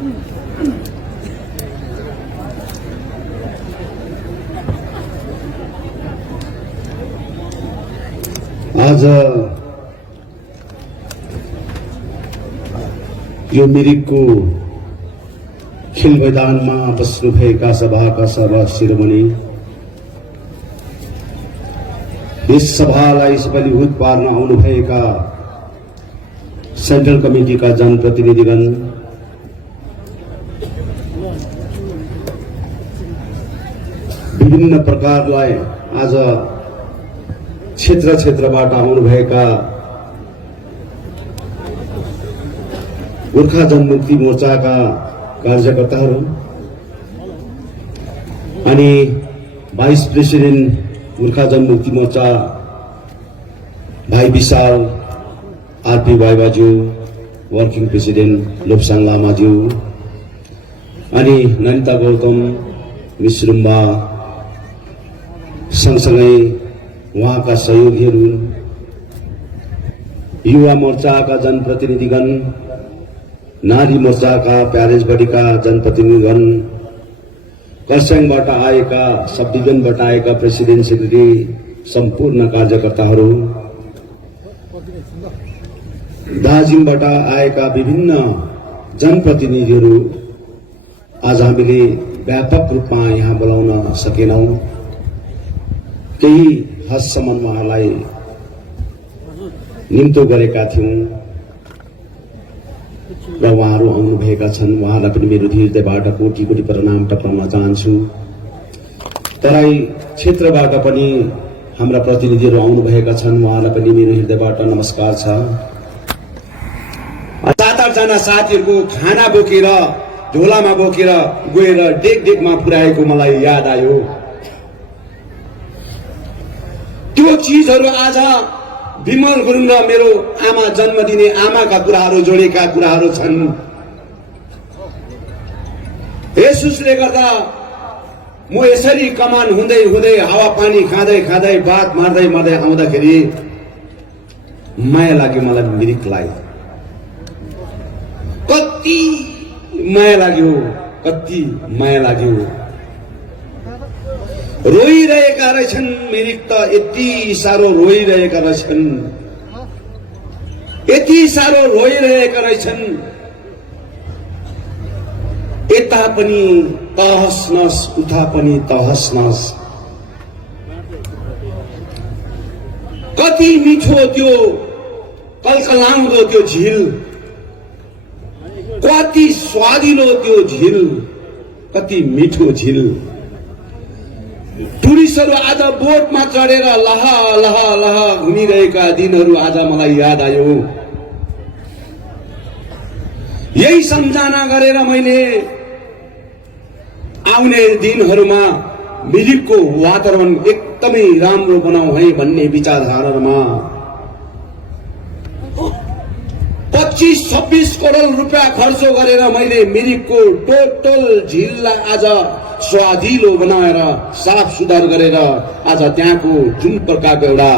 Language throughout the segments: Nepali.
आज यो मिरिकको खेल मैदानमा बस्नुभएका सभाका सभा शिरोमणि, यस सभालाई सफलीभूत पार्न आउनुभएका सेन्ट्रल कमिटीका जनप्रतिनिधिगण, विभिन्न प्रकारलाई आज क्षेत्र क्षेत्रबाट आउनुभएका गोर्खा जनमुक्ति मोर्चाका कार्यकर्ताहरू अनि भाइस प्रेसिडेन्ट गोर्खा जनमुक्ति मोर्चा भाइ विशाल आरपी बाइबाज्यू, वर्किङ प्रेसिडेन्ट लोप्साङ लामाज्यू अनि ननिता गौतम मिस रुम्बा, सँगसँगै उहाँका सहयोगीहरू, युवा मोर्चाका जनप्रतिनिधिगण, नारी मोर्चाका प्यारेजबडीका जनप्रतिनिधिगण, खरसाङबाट आएका सब डिभिजनबाट आएका प्रेसिडेन्ट सेक्रेटरी, सम्पूर्ण कार्यकर्ताहरू, दार्जिलिङबाट आएका विभिन्न जनप्रतिनिधिहरू, आज हामीले व्यापक रूपमा यहाँ बोलाउन सकेनौं। केही हदसम्म उहाँलाई निम्तो गरेका थियौं र उहाँहरू आउनुभएका छन्। उहाँलाई पनि मेरो हृदयबाट कोटी कोटी प्रणाम टक्राउन चाहन्छु। तराई क्षेत्रबाट पनि हाम्रा प्रतिनिधिहरू आउनुभएका छन्, उहाँलाई पनि मेरो हृदयबाट नमस्कार छ। 7-8 जना साथीहरूको खाना बोकेर झोलामा बोकेर गएर डेकमा पुर्याएको मलाई याद आयो। त्यो चीजहरू आज विमल गुरुङ र मेरो आमा जन्म दिने आमाका कुराहरू जोडेका कुराहरू छन्। यसुसले गर्दा म यसरी कमान हुँदै हुँदै हावापानी खाँदै खाँदै बात मार्दै मार्दै आउँदाखेरि माया लाग्यो मलाई मिरिकलाई। कति माया लाग्यो, कति माया लाग्यो। रोइरहेका रहेछन् मिरिक त, यति साह्रो रोइरहेका रहेछन्, यति साह्रो रोइरहेका रहेछन्। यता पनि तहस नहस, उता पनि तहस नहस। कति मिठो त्यो कलकलाउँदो त्यो झिल, कति स्वादिलो त्यो झिल, कति मिठो झिल। टुरिस्टहरू आज बोटमा चढेर लह लह लह घुमिरहेका दिनहरू आज मलाई याद आयो। यही सम्झना गरेर मैले आउने दिनहरूमा मिरिकको वातावरण एकदमै राम्रो बनाऊ है भन्ने विचारधारामा 25-26 करोड रुपियाँ खर्च गरेर मैले मिरिकको टोटल झिललाई आज स्वादिलो बनाएर साफ सुधार गरेर आज त्यहाँको जुन प्रकारको एउटा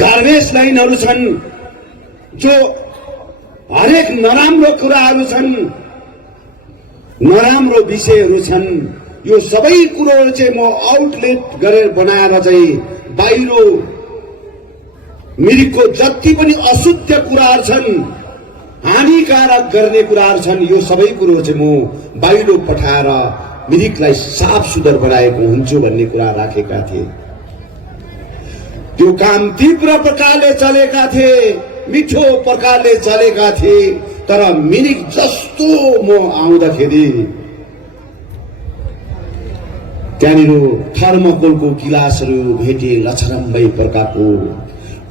गार्बेज लाइनहरू छन्, जो हरेक नराम्रो कुराहरू छन्, नराम्रो विषयहरू छन्, यो सबै कुरोहरू चाहिँ म आउटलेट गरेर बनाएर चाहिँ बाहिर मिरिकको जति पनि अशुद्ध कुराहरू छन्, हानिकारक गर्ने कुराहरू छन्, यो सबै कुरो चाहिँ म बाहिर पठाएर मिरिकलाई साफ सुधार बनाएको हुन्छु भन्ने कुरा राखेका थिए। त्यो काम तीव्र प्रकारले चलेका थिए, मिठो प्रकारले चलेका थिए। तर मिरिक जस्तो म आउँदाखेरि त्यहाँनिर थर्मोकोलको गिलासहरू भेटे, लछरम्बै प्रकारको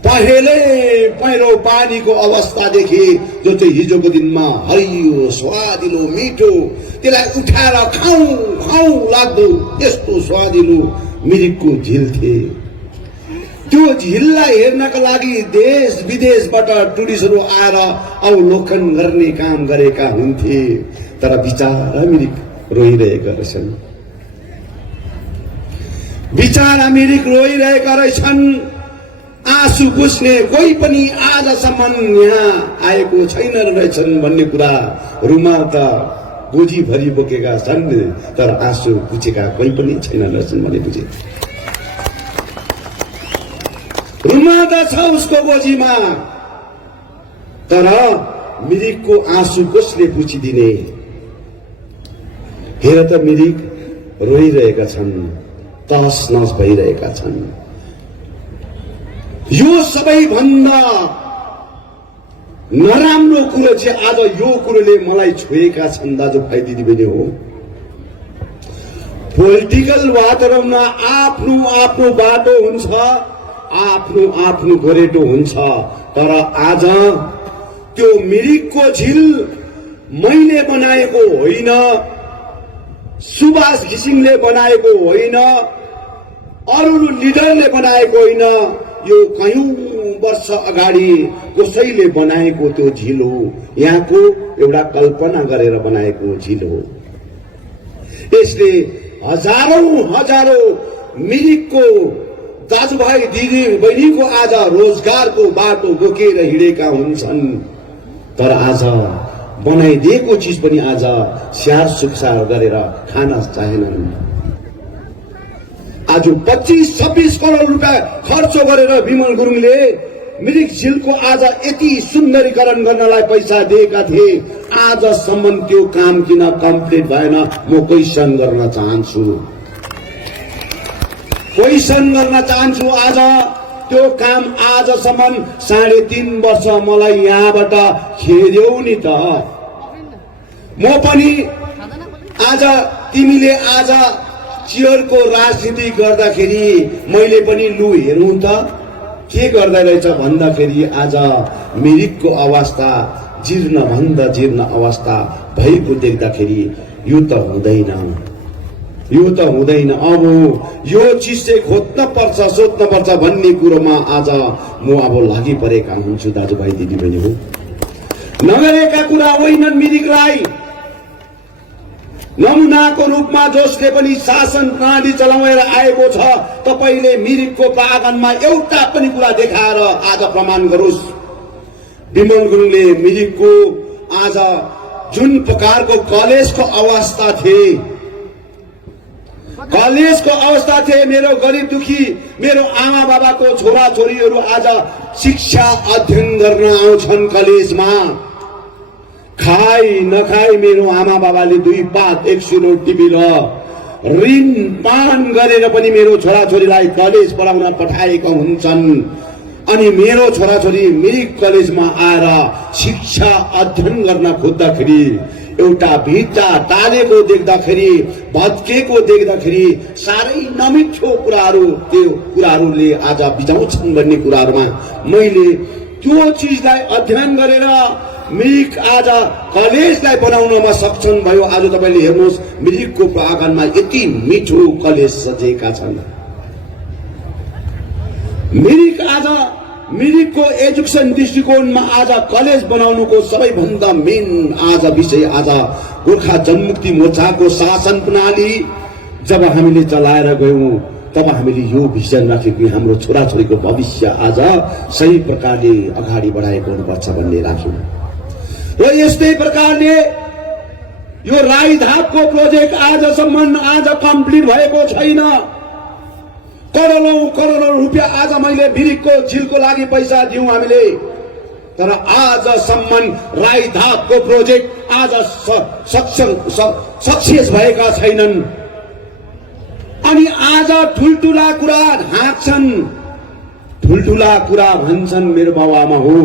पहिलो पानीको अवस्था देखे, जो चाहिँ हिजोको दिनमा हरियो स्वादिलो मिठो, त्यसलाई उठाएर खाऊ खाऊ लाग्दो यस्तो स्वादिलो मिरिकको झिल थिए। त्यो झिललाई हेर्नका लागि देश विदेशबाट टुरिस्टहरू आएर अवलोकन गर्ने काम गरेका हुन्थे। तर बिचारा मिरिक रोइरहेका रहेछन्, बिचारा मिरिक रोइरहेका रहेछन्। आँसु पुस्ने कोही पनि आजसम्म यहाँ आएको छैन रहेछन् भन्ने कुरा रुमाल त गोजीभरि बोकेका छन् तर आँसु पुछेका कोही पनि छैन रहेछन् भनेपछि रुमाल त छ उसको गोजीमा तर मिरिकको आँसु कसले पुछिदिने। हेर त मिरिक रोइरहेका छन्, तहस नहस भइरहेका छन्। यो सबैभन्दा नराम्रो कुरो चाहिँ आज यो कुरोले मलाई छोएका छन् दाजुभाइ दिदीबहिनी हो। पोलिटिकल वातावरणमा आफ्नो आफ्नो बाटो हुन्छ, आफ्नो आफ्नो गोरेटो हुन्छ, तर आज त्यो मिरिकको झिल मैले बनाएको होइन, सुभाष घिसिङले बनाएको होइन, अरू लिडरले बनाएको होइन, यो कयौं वर्ष अगाडि कसैले बनाएको त्यो झिल हो। यहाँको एउटा कल्पना गरेर बनाएको झिल हो। यसले हजारौं हजारौं मिरिकको दाजुभाइ दिदी बहिनीको आज रोजगारको बाटो बोकेर हिँडेका हुन्छन्, तर आज बनाइदिएको चिज पनि आज स्याहार सुसार गरेर खान चाहेनन्। आज 25-26 करोड रुपियाँ खर्च गरेर विमल गुरुङले मिरिक झिलको आज यति सुन्दरीकरण गर्नलाई पैसा दिएका थिए। आजसम्म त्यो काम किन कम्प्लिट भएन म क्वेसन गर्न चाहन्छु, क्वेसन गर्न चाहन्छु। आज त्यो काम आजसम्म 3.5 वर्ष मलाई यहाँबाट खेद्यौ नि त। म पनि आज तिमीले आज चियरको राजनीति गर्दाखेरि मैले पनि लु हेरौँ त के गर्दै रहेछ भन्दाखेरि आज मिरिकको अवस्था जीर्ण भन्दा जीर्ण अवस्था भएको देख्दाखेरि यो त हुँदैन, यो त हुँदैन। अब यो चिज चाहिँ खोज्न पर्छ, सोध्न पर्छ भन्ने कुरोमा आज म अब लागि परेका हुन्छु दाजुभाइ दिदीबहिनी हो। नगरेका कुरा होइनन् मिरिकलाई नमुनाको रूपमा जसले पनि शासन प्रणाली चलाएर आएको छ। तपाईले मिरिकको प्राङ्गणमा एउटा पनि कुरा देखाएर आज प्रमाण गरोस्। विमल गुरुङले मिरिकको आज जुन प्रकारको कलेजको अवस्था थिए, कलेजको अवस्था थिए, मेरो गरिब दुखी मेरो आमा बाबाको छोरा छोरीहरू आज शिक्षा अध्ययन गर्न आउँछन् कलेजमा। खाई नखाई मेरो आमा बाबाले 2 पात 1 सिलो टिपिल ऋण पान गरेर पनि मेरो छोराछोरीलाई कलेज पढाउन पठाएका हुन्छन्। अनि मेरो छोराछोरी मिरिक कलेजमा आएर शिक्षा अध्ययन गर्न खोज्दाखेरि एउटा भित्ता टालेको देख्दाखेरि, भत्केको देख्दाखेरि साह्रै नमिठो कुराहरू त्यो कुराहरूले आज बिजाउँछन् भन्ने कुराहरूमा मैले त्यो चिजलाई अध्ययन गरेर मिरिक आज कलेजलाई बनाउनमा सक्षम भयो। आज तपाईले हेर्नुहोस् मिरिकको प्राङ्गणमा यति मिठो कलेज सजेका छन्। मिरिक आज मिरिकको एजुकेसन दृष्टिकोणमा आज कलेज बनाउनुको सबैभन्दा मेन आज विषय आज गोर्खा जनमुक्ति मोर्चाको शासन प्रणाली जब हामीले चलाएर गयौं तब हामीले यो भिजन राख्यौं कि हाम्रो छोराछोरीको भविष्य आज सही प्रकारले अगाडि बढाएको हुनुपर्छ भन्ने राख्यौं। र यस्तै प्रकारले यो राईधापको प्रोजेक्ट आजसम्म आज कम्प्लिट भएको छैन। करोडौं रुपियाँ आज मैले मिरिकको झिलको लागि पैसा दियौं हामीले, तर आजसम्म राईधापको प्रोजेक्ट आज सक्सेस भएका छैनन्। अनि आज ठुल्ठुला कुरा हाँक्छन्, ठुल्ठुला कुरा भन्छन् मेरो बाबुआमा हो।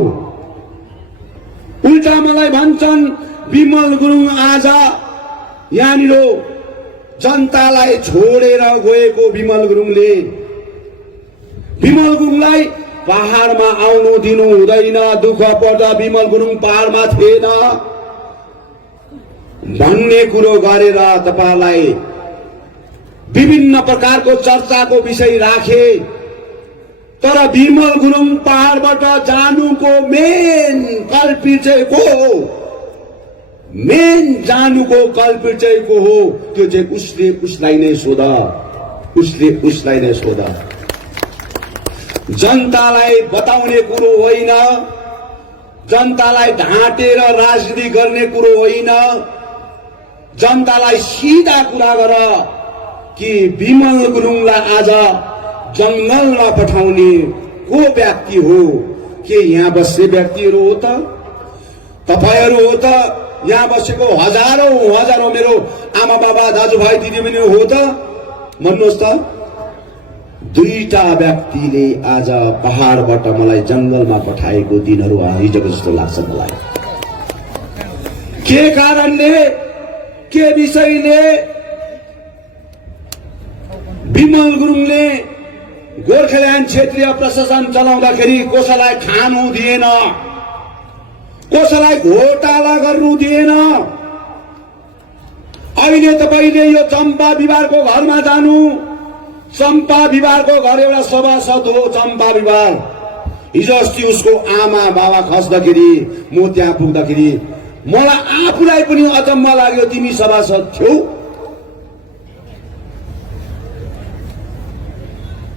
उल्टा मलाई भन्छन् विमल गुरुङ आज यहाँनिर जनतालाई छोडेर गएको विमल गुरुङले विमल गुरुङलाई पहाडमा आउनु दिनु हुँदैन, दुःख पर्दा विमल गुरुङ पहाडमा थिएन भन्ने कुरो गरेर तपाईलाई विभिन्न प्रकारको चर्चाको विषय राखे। तर विमल गुरुङ पहाडबाट जानुको मेन कल्पित चाहिँ को हो, मेन जानुको कल्पित चाहिँ को हो, त्यो चाहिँ उसले उसलाई नै सोध, उसले उसलाई नै सोध। जनतालाई बताउने कुरो होइन, जनतालाई ढाँटेर राजनीति गर्ने कुरो होइन, जनतालाई सिधा कुरा गर कि विमल गुरुङलाई आज जंगलमा पठाउने को व्यक्ति हो? के यहाँ बस्ने व्यक्तिहरू हो त? तपाईहरू हो त? यहाँ बसेको हजारौं मेरो आमा बाबा दाजुभाइ दिदीबहिनी हो त? भन्नुहोस् त। दुईटा व्यक्तिले आज पहाडबाट मलाई जंगलमा पठाएको दिनहरू हिजोको जस्तो लाग्छ मलाई। के कारणले, के विषयले विमल गुरुङले गोर्खाल्यान्ड क्षेत्रीय प्रशासन चलाउँदाखेरि कसैलाई खानु दिएन, कसैलाई घोटाला गर्नु दिएन। अहिले तपाईले यो चम्पा बिबारको घरमा जानु, चम्पा बिबारको घर एउटा सभासद हो चम्पा बिबार। हिजो अस्ति उसको आमा बाबा खस्दाखेरि म त्यहाँ पुग्दाखेरि मलाई आफूलाई पनि अचम्म लाग्यो, तिमी सभासद थियौ?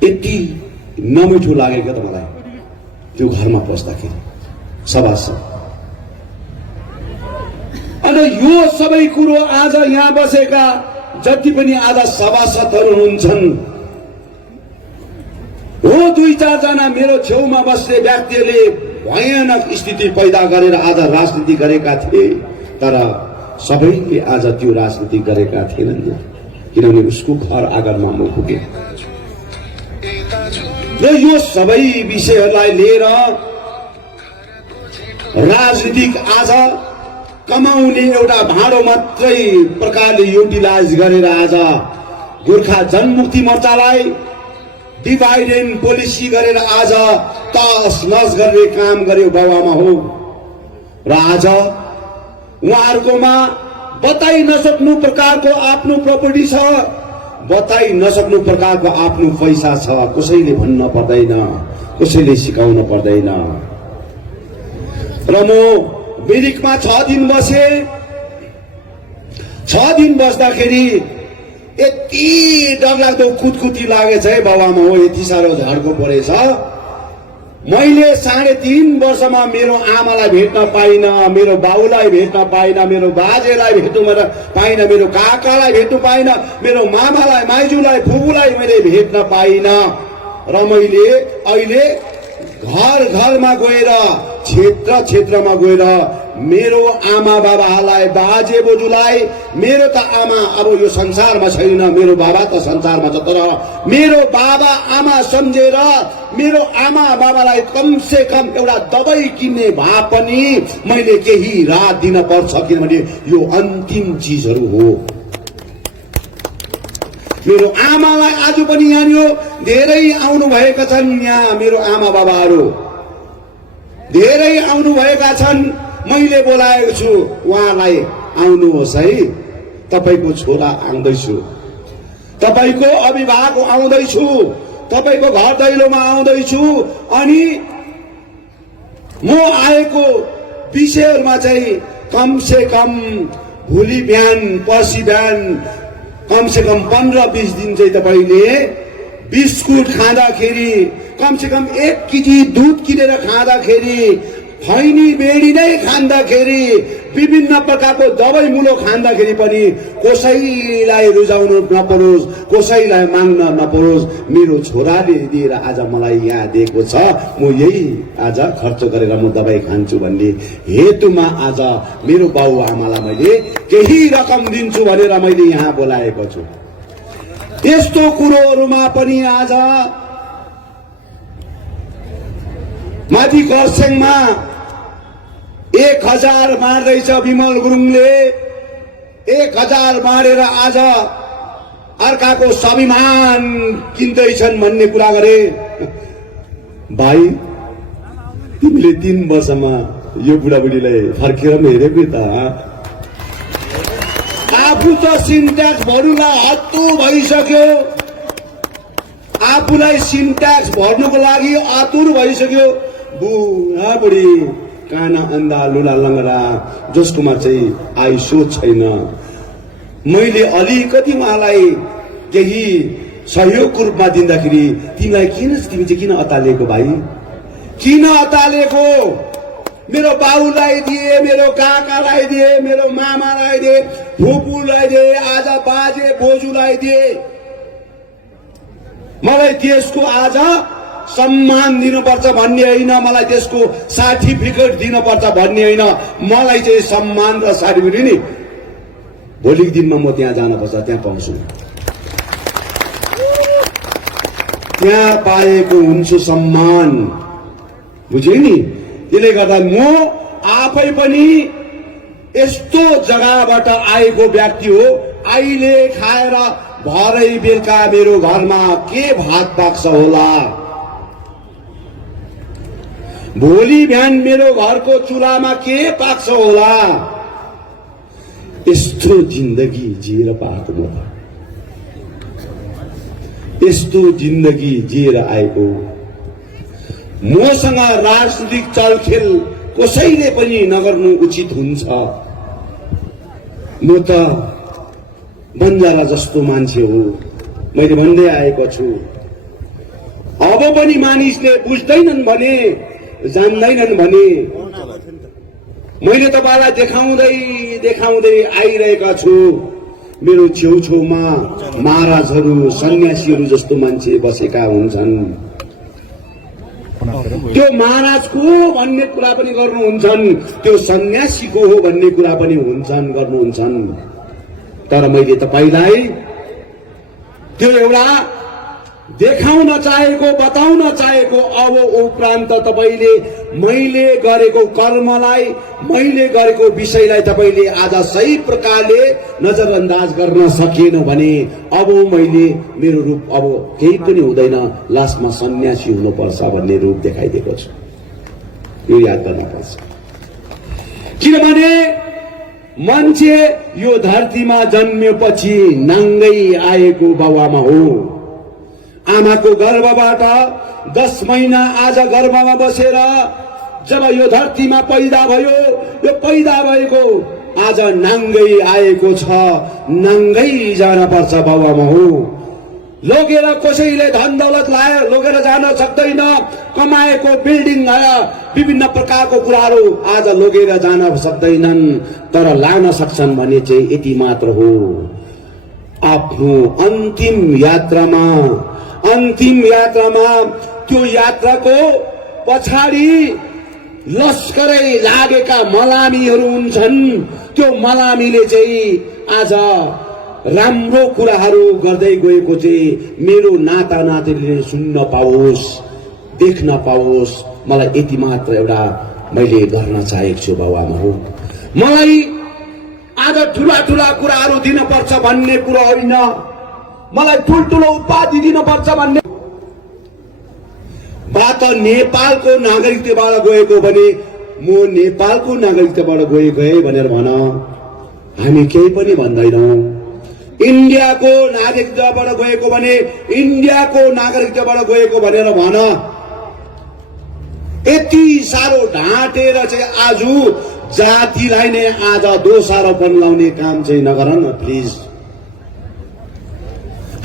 यति नमिठो लाग्यो क्या त मलाई त्यो घरमा पस्दाखेरि सभासद। अनि यो सबै कुरो आज यहाँ बसेका जति पनि आज सभासदहरू हुन्छन् हो, दुई चार जना मेरो छेउमा बस्ने व्यक्तिले भयानक स्थिति पैदा गरेर आज राजनीति गरेका थिए, तर सबैले आज त्यो राजनीति गरेका थिएनन्, किनभने उसको घर आँगनमा म पुगे। र यो सबै विषयहरूलाई लिएर राजनीतिक आज कमाउने एउटा भाँडो मात्रै प्रकारले युटिलाइज गरेर आज गोर्खा जनमुक्ति मोर्चालाई डिभाइड एन्ड पोलिसी गरेर आज तस नस गर्ने काम गर्यो बाबामा हो। र आज उहाँहरुकोमा बताइ नसक्नु प्रकारको आफ्नो प्रपर्टी छ, बताइ नसक्नु प्रकारको आफ्नो पैसा छ, कसैले भन्न पर्दैन, कसैले सिकाउन पर्दैन। र म मिरिकमा 6 दिन बसे। 6 दिन बस्दाखेरि यति डरलाग्दो कुतकुती लागेछ है बाबामा हो, यति साह्रो झड्को परेछ। मैले 3.5 वर्षमा मेरो आमालाई भेट्न पाइन, मेरो बाउलाई भेट्न पाइन, मेरो बाजेलाई भेट्न पाइन, मेरो काकालाई भेट्न पाइन, मेरो मामालाई, माइजूलाई, फुपूलाई मैले भेट्न पाइन। र मैले अहिले घर घरमा गएर, क्षेत्र क्षेत्रमा गएर मेरो आमा बाबालाई, बाजे बोजूलाई, मेरो त आमा अब यो संसारमा छैन, मेरो बाबा त संसारमा छ, तर मेरो बाबा आमा सम्झेर मेरो आमा बाबालाई कम से कम एउटा दबाई किन्ने भए पनि मैले केही रात दिन पर्छ, किनभने यो अन्तिम चीजहरू हो। मेरो आमालाई आज पनि यहाँ धेरै आउनु भएका छन्, यहाँ मेरो आमा बाबाहरू धेरै आउनु भएका छन्। मैले बोलाएको छु उहाँलाई, आउनुहोस् है, तपाईको छोरा आउँदैछु, तपाईको अभिभावक आउँदैछु, तपाईको घर दैलोमा आउँदैछु। अनि म आएको विषयहरूमा चाहिँ कम से कम भोलि बिहान पर्सि बिहान कम से कम 15-20 दिन चाहिँ तपाईले बिस्कुट खाँदाखेरि, कम से कम 1 केजी दूध किनेर खाँदाखेरि, खैनी बेडी नै खाँदाखेरि, विभिन्न प्रकारको दबाई मुलो खाँदाखेरि पनि कसैलाई रुझाउनु नपरोस्, कसैलाई माग्न नपरोस्। मेरो छोराले दिएर आज मलाई यहाँ दिएको छ, म यही आज खर्च गरेर म दबाई खान्छु भन्ने हेतुमा आज मेरो बाउ आमालाई मैले केही रकम दिन्छु भनेर मैले यहाँ बोलाएको छु। यस्तो कुरोहरूमा पनि आज माथि खरसाङमा 1000 मार्दैछ विमल गुरुङले। 1000 मारेर आज अर्काको स्वाभिमान किन्दैछन् भन्ने कुरा गरे। भाइ, तिमीले 3 वर्षमा यो बुढाबुढीलाई फर्केर हेरेको त? आफू त सिन्ट्याक्स भर्नुलाई हत्तु भइसक्यो, आफूलाई सिन्ट्याक्स भर्नुको लागि आतुर भइसक्यो। बुढाबुढी काना अन्धा लुला लङ्गडा जसकोमा चाहिँ आय सोच छैन। मैले अलिकति उहाँलाई केही सहयोगको रूपमा दिँदाखेरि तिमीलाई तिमी चाहिँ किन अतालिएको भाइ? किन अतालिएको? मेरो बाउलाई दिए, मेरो काकालाई दिए, मेरो मामालाई दिए, फुपूलाई दिए, आज बाजे बोजूलाई दिए। मलाई देशको आज सम्मान दिनुपर्छ भन्ने होइन, मलाई त्यसको सर्टिफिकेट दिनुपर्छ भन्ने होइन, मलाई चाहिँ सम्मान र सर्टिफिकेट नि भोलिको दिनमा म त्यहाँ जानुपर्छ, त्यहाँ पाउँछु, त्यहाँ पाएको हुन्छु सम्मान। बुझ्यो नि? त्यसले गर्दा म आफै पनि यस्तो जग्गाबाट आएको व्यक्ति हो। अहिले खाएर भरै बेलुका मेरो घरमा के भात पाक्छ होला, भोलि बिहान मेरो घरको चुलामा के पाक्छ होला, यस्तो जिन्दगी जिएर पाएको म त, यस्तो जिन्दगी जिएर आएको। मसँग राजनीतिक चलखेल कसैले पनि नगर्नु उचित हुन्छ। म त बन्जारा जस्तो मान्छे हो, मैले भन्दै आएको छु। अब पनि मानिसले बुझ्दैनन् भने, जान्दैनन् भने मैले तपाईलाई देखाउँदै देखाउँदै आइरहेका छु। मेरो छेउछेउमा महाराजहरू, सन्यासीहरू जस्तो मान्छे बसेका हुन्छन्। त्यो महाराजको भन्ने कुरा पनि गर्नुहुन्छन्, त्यो सन्यासीको हो भन्ने कुरा पनि गर्नुहुन्छन्। तर मैले तपाईलाई त्यो एउटा देखाउन चाहेको, बताउन चाहेको। अब उपरान्त तपाईले मैले गरेको कर्मलाई, मैले गरेको विषयलाई तपाईले आज सही प्रकारले नजरअन्दाज गर्न सकेन भने अब मैले मेरो रूप अब केही पनि हुँदैन, लास्टमा सन्यासी हुनुपर्छ भन्ने रूप देखाइदिएको छु। यो याद गर्नुपर्छ। किनभने मान्छे यो धरतीमा जन्मेपछि नाङ्गै आएको बाबुआमा हो। आमाको गर्भबाट 10 महिना आज गर्भमा बसेर जब यो धरतीमा पैदा भयो, यो पैदा भएको आज नाङ्गै आएको छ, नाङ्गै जान पर्छ बाबुआमा हो। लोगेर कसैले धन दौलत लायो, लोगेर जान सक्दैन। कमाएको बिल्डिङ आयो, विभिन्न प्रकारको कुराहरू आज लोगेर जान सक्दैनन्, तर लान सक्छन् भने चाहिँ यति मात्र हो। आफ्नो अन्तिम यात्रामा त्यो यात्राको पछाडि लस्करै लागेका मलामीहरू हुन्छन्। त्यो मलामीले चाहिँ आज राम्रो कुराहरू गर्दै गएको चाहिँ मेरो नाता नातिले सुन्न पाओस्, देख्न पाओस्। मलाई यति मात्र एउटा मैले गर्न चाहेको छु बाबुआमा हो। मलाई आज ठुला ठुला कुराहरू दिनुपर्छ भन्ने कुरा होइन, मलाई ठुल्ठुलो उपाधि दिनुपर्छ भन्ने बात। नेपालको नागरिकताबाट गएको भने म नेपालको नागरिकताबाट गए भनेर भन, हामी केही पनि भन्दैनौँ। इन्डियाको नागरिकताबाट गएको भने इन्डियाको नागरिकताबाट गएको भनेर भन। यति साह्रो ढाँटेर चाहिँ आज जातिलाई नै आज दोषारोपण लाउने काम चाहिँ नगर न प्लिज।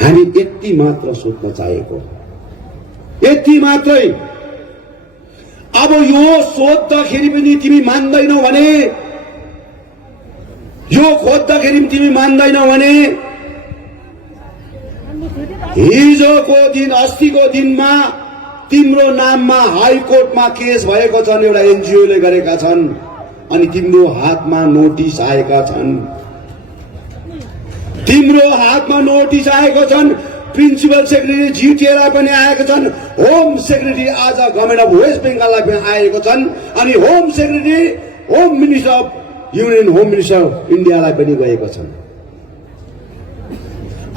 हामी यति मात्र सोध्न चाहेको, यति मात्रै। अब यो सोध्दाखेरि पनि तिमी मान्दैनौ भने, यो खोज्दाखेरि पनि तिमी मान्दैनौ भने, हिजोको दिन, अस्तिको दिनमा तिम्रो नाममा हाइकोर्टमा केस भएको छन्, एउटा एनजिओले गरेका छन्, अनि तिम्रो हातमा नोटिस आएका छन्। तिम्रो हातमा नोटिस आएको छन्। प्रिन्सिपल सेक्रेटरी जिटिएलाई पनि आएका छन्। होम सेक्रेटरी आज गभर्मेन्ट अफ वेस्ट बेङ्गाललाई पनि आएको छन्, अनि home secretary, home minister of union home minister of इन्डियालाई पनि गएको छन्।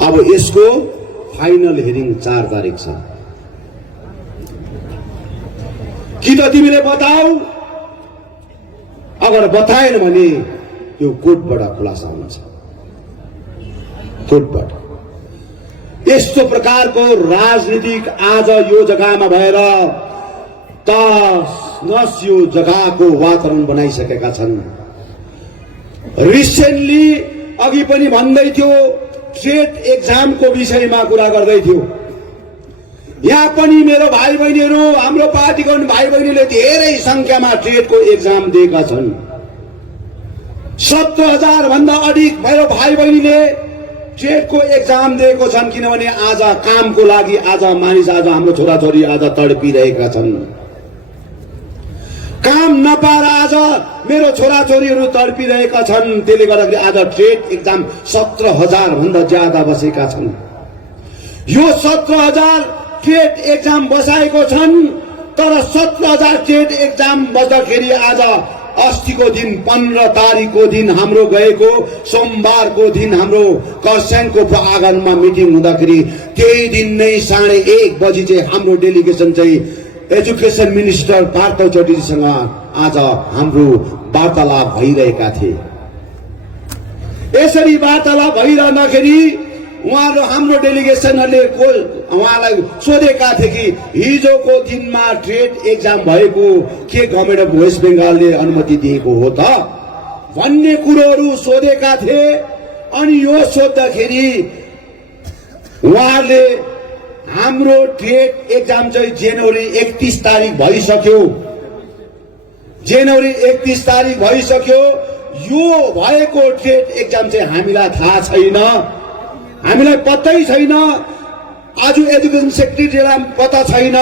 अब यसको फाइनल हियरिङ 4 तारिक छ। कि त तिमीले बताऊ, अगर बताएन भने यो कोर्टबाट खुलासा हुन्छ। कोर्टबाट यस्तो प्रकारको राजनीतिक आज यो जग्गामा भएर तस यो जग्गाको वातावरण बनाइसकेका छन्। रिसेन्टली अघि पनि भन्दै थियो, ट्रेड एक्जामको विषयमा कुरा गर्दै थियो। यहाँ पनि मेरो भाइ बहिनीहरू, हाम्रो पार्टीको भाइ बहिनीले धेरै संख्यामा ट्रेडको एक्जाम दिएका छन्। 17,000 भन्दा अधिक मेरो भाइ बहिनीले ट्रेडको एक्जाम दिएको छन्। किनभने आज कामको लागि आज मानिस, आज हाम्रो छोराछोरी आज तडपिरहेका छन्। काम नपाएर आज मेरो छोराछोरीहरू तडपिरहेका छन्। त्यसले गर्दाखेरि आज ट्रेड एक्जाम 17,000 भन्दा ज्यादा बसेका छन्। यो 17,000 ट्रेड एक्जाम बसाएको छन्। तर 17,000 ट्रेड एक्जाम बस्दाखेरि आज अस्तिको दिन 15 तारिकको दिन हाम्रो गएको सोमबारको दिन हाम्रो खरसाङको आँगनमा मिटिङ हुँदाखेरि त्यही दिन नै 1:30 बजी चाहिँ हाम्रो डेलिगेसन चाहिँ एजुकेसन मिनिस्टर पार्थ चौधरीसँग आज हाम्रो वार्तालाप भइरहेका थिए। यसरी वार्तालाप भइरहँदाखेरि उहाँहरू हाम्रो डेलिगेसनहरूले उहाँलाई सोधेका थिए कि हिजोको दिनमा ट्रेड एक्जाम भएको के गभर्मेन्ट अफ वेस्ट बेंगालले अनुमति दिएको हो त भन्ने कुरोहरू सोधेका थिए। अनि यो सोध्दाखेरि उहाँहरूले हाम्रो ट्रेड एक्जाम चाहिँ जनवरी 31 तारिक भइसक्यो। जनवरी 31 तारिक भइसक्यो। यो भएको ट्रेड एक्जाम चाहिँ हामीलाई थाहा छैन, हामीलाई पत्तै छैन। आज एजुकेसन सेक्रेटरीलाई पत्ता छैन,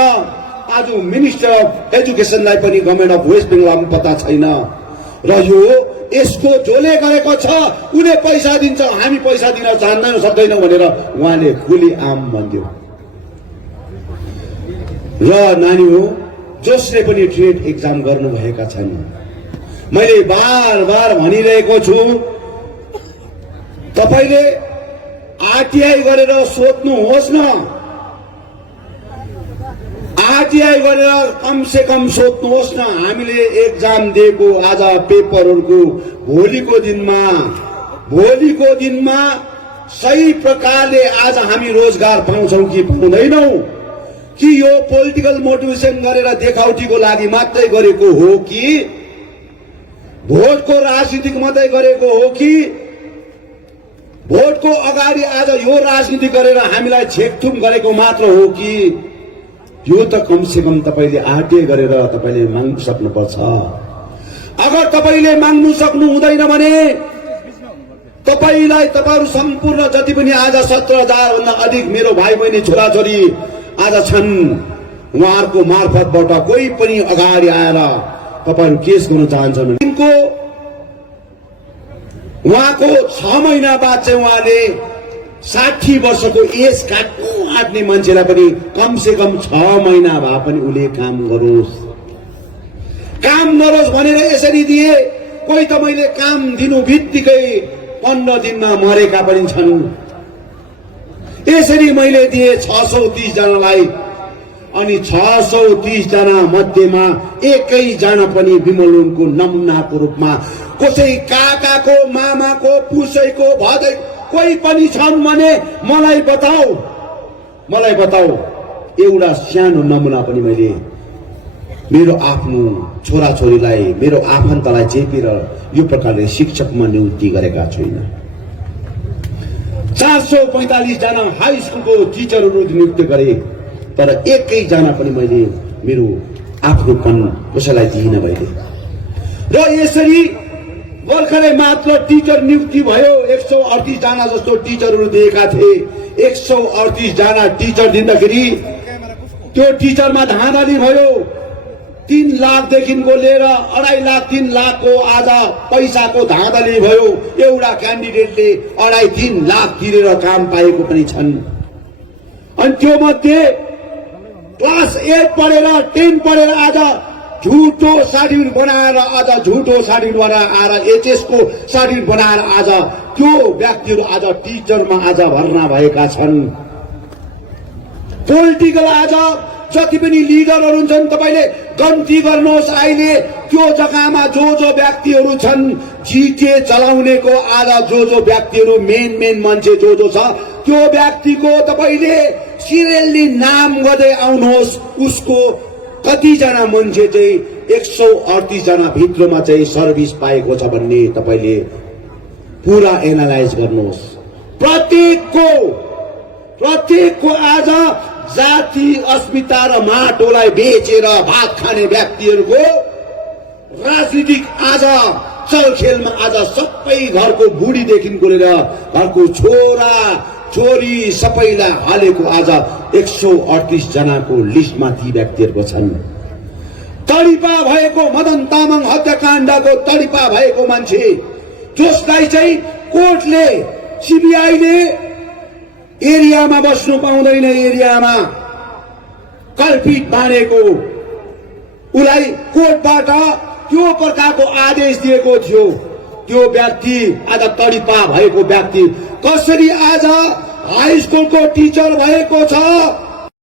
आज मिनिस्टर अफ एजुकेसनलाई पनि गभर्मेन्ट अफ वेस्ट बेंगालमा पत्ता छैन। र यो यसको जसले गरेको छ उले पैसा दिन्छ, हामी पैसा दिन चाहँदैनौँ सक्दैनौँ भनेर उहाँले खुली आम भन्थ्यो। र नानी हो जसले पनि ट्रेड एक्जाम गर्नुभएका छन्, मैले बार बार भनिरहेको छु, तपाईले आरटीआई गरेर सोध्नुहोस् न। आरटीआई गरेर कम से कम सोध्नुहोस् न। हामीले एक्जाम दिएको आज पेपरहरूको भोलिको दिनमा सही प्रकारले आज हामी रोजगार पाउँछौँ कि पाउँदैनौँ, कि यो पोलिटिकल मोटिभेसन गरेर देखाउटीको लागि मात्रै गरेको हो कि भोटको राजनीतिक मात्रै गरेको हो कि भोटको अगाडि आज यो राजनीति गरेर हामीलाई छेकथुम गरेको मात्र हो कि यो त कम से कम तपाईले आरटीआई गरेर तपाईले माग्नु सक्नुपर्छ। अगर तपाईले माग्नु सक्नु हुँदैन भने तपाईहरु सम्पूर्ण जति पनि आज 17,000 भन्दा अधिक मेरो भाइ बहिनी छोराछोरी आज छन्, उहाँहरूको मार्फतबाट कोही पनि अगाडि आएर तपाईहरु केस गर्न चाहन्छन् भने उहाँको 6 महिना बाद चाहिँ उहाँले 60 वर्षको एज काट्ने मान्छेलाई पनि कम से कम 6 महिना भए पनि उले काम गरोस् भनेर यसरी दिए। कोही त मैले काम दिनु बित्तिकै 15 दिनमा मरेका पनि छन्। यसरी मैले दिए 630 जनालाई। अनि 630 जना मध्येमा एकैजना पनि विमलुनको नमुनाको रूपमा कसै काकाको, मामाको, पुसैको, भदै कोही पनि छन् भने मलाई बताऊ एउटा सानो नमुना पनि मैले मेरो आफ्नो छोराछोरीलाई, मेरो आफन्तलाई चेपेर यो प्रकारले शिक्षकमा नियुक्ति गरेका छैन। 445 जना हाई स्कुलको टिचरहरू नियुक्त गरे, तर एकैजना पनि मैले मेरो आफ्नोपन कसैलाई दिइन मैले। र यसरी भर्खरै मात्र टिचर नियुक्ति भयो। 138 जना जस्तो टिचरहरू दिएका थिए। 138 जना टिचर दिँदाखेरि त्यो टिचरमा धाँधली भयो। 3 लाखदेखिको लिएर 2.5 लाख 3 लाखको आज पैसाको धाँधली भयो। एउटा क्यान्डिडेटले 2.5-3 लाख तिरेर काम पाएको पनि छन्। अनि त्यो मध्ये क्लास 8 पढेर 10 पढेर आज झुटो सर्टिफिकेट बनाएर आएर एचएस को सर्टिफिकेट बनाएर आज त्यो व्यक्तिहरू आज टिचरमा आज भर्ना भएका छन्। पोलिटिकल आज जति पनि लिडरहरू हुन्छन् तपाईले गन्ती गर्नुहोस्। अहिले त्यो जग्गामा जो व्यक्तिहरू छन् जिटिए चलाउनेको आज जो व्यक्तिहरू मेन मान्छे जो छ त्यो व्यक्तिको तपाईले सिरियली नाम गर्दै आउनुहोस्। उसको कति जना मान्छे चाहिँ 138 जना भित्रमा चाहिँ सर्भिस पाएको छ भन्ने तपाईले पूरा एनालाइज गर्नुहोस्। प्रत्येकको आज जाति अस्मिता र माटोलाई बेचेर भात खाने व्यक्तिहरूको राजनीतिक आज चलखेलमा आज सबै घरको बुढीदेखिको लिएर घरको छोरा छोरी सबैलाई हालेको आज 138 जनाको लिस्टमा ती व्यक्तिहरूको छन्। तडिपा भएको मदन तामाङ हत्याकाण्डको तडिपा भएको मान्छे जसलाई चाहिँ कोर्टले सीबीआईले एरियामा बस्नु पाउँदैन, एरियामा कल्पित मानेको उलाई कोर्टबाट त्यो प्रकारको आदेश दिएको थियो। त्यो व्यक्ति आज तडिपा भएको व्यक्ति कसरी आज हाई स्कुलको टिचर भएको छ,